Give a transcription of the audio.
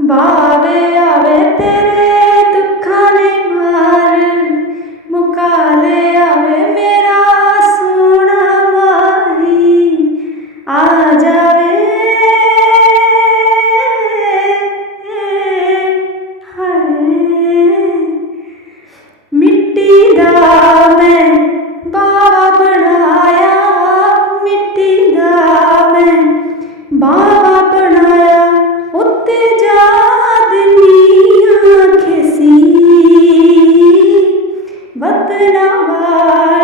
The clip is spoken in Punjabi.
ਬਾਵੇ ਆਵੇ ਤੇਰੇ ਦੁੱਖਾਂ ਨੇ ਮਾਰ। ਮੁਕਾਲੇ ਆਵੇ ਮੇਰਾ ਸੋਹਣਾ ਮਾਹੀ। ਆ ਜਾ আমার